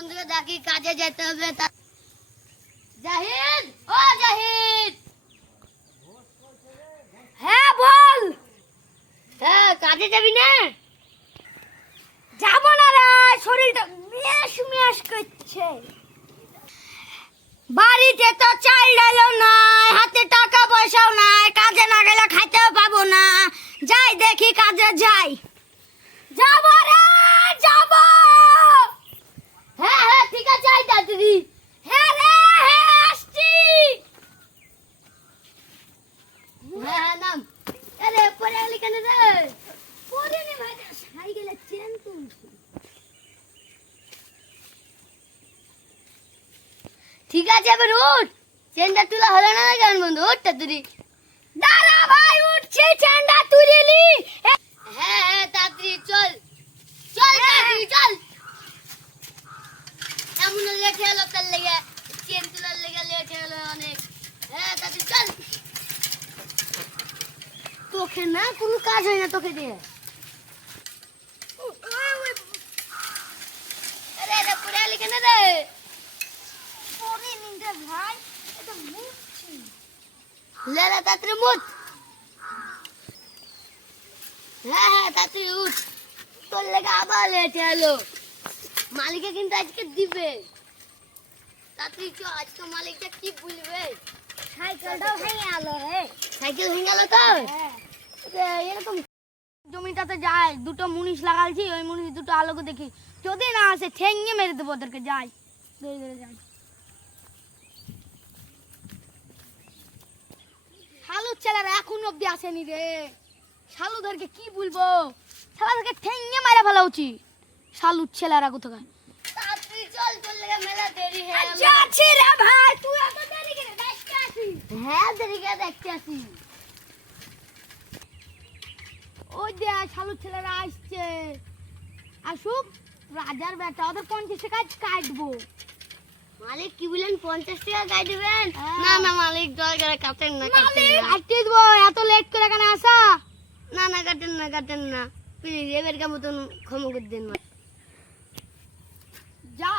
বন্ধুকে ডাকি, কাজে যেতে হবে। জাহিদ, ও জাহিদ। হ্যাঁ বল। হ্যাঁ, কাজে যাবি না? যাব না রে, শরীরটা মেশ মেশ করছে। বাড়িতে তো চাল ডালও নাই, হাতে টাকা পয়সাও নাই, কাজে না গেলে খাইতেও পাবো না। যাই দেখি কাজে যাই। যাব রে, যাব। হ্যাঁ হ্যাঁ, ঠিক আছে, আই তাড়াতাড়ি। হ্যাঁ রে, হ্যাঁ আসছি। হ্যাঁ হ্যাঁ, নাম। আরে পরে গেলি কেন রে? পরে নে ভাই, সাইকেলে চেন তুলছি। ঠিক আছে, এবার উঠ। চেনটা তুলা হলো না কেন বন্ধু? উঠ তাড়াতাড়ি। দাঁড়া ভাই, উঠছি, চেনটা তুলিলি। হ্যাঁ হ্যাঁ, তাড়াতাড়ি চল। চল তাড়াতাড়ি চল। এমন লেট হলো তার লেগে, চেন তুলার লেগে লেট হলো অনেক। হ্যাঁ তাড়াতাড়ি চল। তোকে না কোনো কাজ হয় না তোকে দিয়ে। আরে রে, পরে গেলি কেন রে? পরে নিন্দে ভাই, এটা মুছছি। লেলা তাড়াতাড়ি মুঠ। হ্যাঁ হ্যাঁ, তাড়াতাড়ি উঠ। তোর লেগে আবার লেট হলো। মালিকে কিন্তু আজকে দিবে। তাড়াতাড়ি চ, আজকে মালিকটা কি বলবে? সাইকেলটাও ভেঙে গেল রে। সাইকেল ভেঙে গেল তোর? হ্যাঁ। এরকম জমিটাতে যাই, দুটো মুনিশ লাগালছি, ওই মুনিশ দুটো আলোকে দেখি, যদি না আসে ঠেঙ্গে মেরে দেবো ওদেরকে। যাই, ধরে ধরে যাই। শালুর ছেলেরা এখন অব্দি আসেনি রে। শালুদেরকে কি বলবো, শালাদেরকে ঠেঙ্গে মেরে ফেলা উচিত। শালুর ছেলেরা কোথাকার। তাড়াতাড়ি চল, তোর লেগে মেলা দেরি হয়ে গেল। যাচ্ছি রে ভাই, তুই এত দেরি করে দেখতে আসিস। হ্যাঁ, দেরি করে দেখতে আসি। ওই যে শালুর ছেলেরা আসছে, আসুক। রাজার বেটা, ওদের 50 টাকা কাটবো। মালিক কি বলেন? 50 টাকা গাই দিবেন? হ্যাঁ। না না মালিক, দরকার কাটেন না, কাটেন মালিক না। কাটতে দেবো, এত লেট করে কেন আসা? না না, কাটেন না, কাটেন না। প্লিজ এবারকার মতন ক্ষমা করে দেন। যা,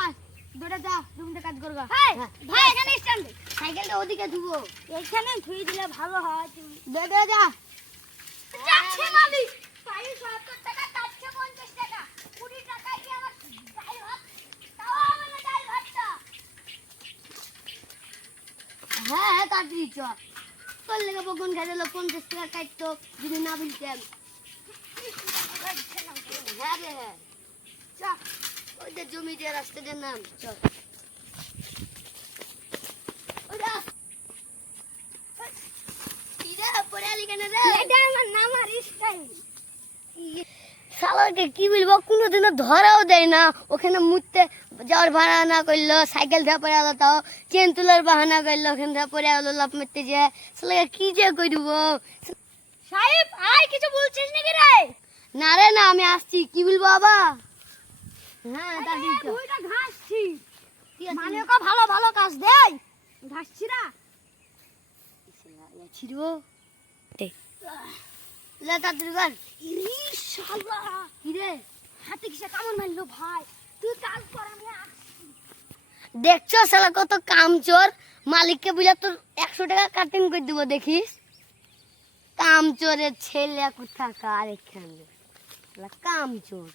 দৌড়ে যা, জমিতে কাজ করবা। হ্যাঁ, ভাই এখানে স্ট্যান্ড দে। সাইকেলটা ওদিকে ধুবো। এখানে ধুই দিলে ভালো হয়। দে দে যা। যাচ্ছে মালিক। 70 টাকা কাটছে, 50 টাকা। 20 টাকায় কি আমার ডাল ভাত? তাও হবে না ডাল ভাতটা। হ্যাঁ হ্যাঁ, তাড়াতাড়ি চ। তোর লেগে বকুন খাই দিল, 50 টাকা কাটতো যদি না বলতেন। হ্যাঁ রে হ্যাঁ, যা। ওই যে জমি দিয়ে রাস্তা দিয়ে নাম। চল ওরা। কি রে, পরে আলি কেন রে? এটা আমার নামার স্টাইল। শালাকে কি বলবো, কোনোদিনও ধরাও দেয় না। ওখানে মুততে যাওয়ার বাহানা করলো, সাইকেল ধরে পড়ে গেলো, তাও চেন তোলার বাহানা করলো, ওখানে ধরে পড়ে গেলো লাফ মারতে যে। শালাকে কি যে করব। সাহেব, আয়, কিছু বলছিস নাকি রে? না রে না, আমি আসছি। কি বলবো বাবা? হ্যাঁ তাড়াতাড়ি চ। ওইটা ঘাসছি। কি আছে? মানে ওকে ভালো ভালো কাজ দেয়, ঘাসছি না। ছিড়বো লে, তাড়াতাড়ি কর। ইস শালা, কি রে? হাতে কিসে কামড় মারলো ভাই? তুই কাজ কর, আমি আসছি। দেখছো শালা কত কামচোর। মালিককে বুঝা তোর 100 টাকা কাটিং করে দিব, দেখিস। কামচোরের ছেলে কোথাকার এখানে, কামচোর।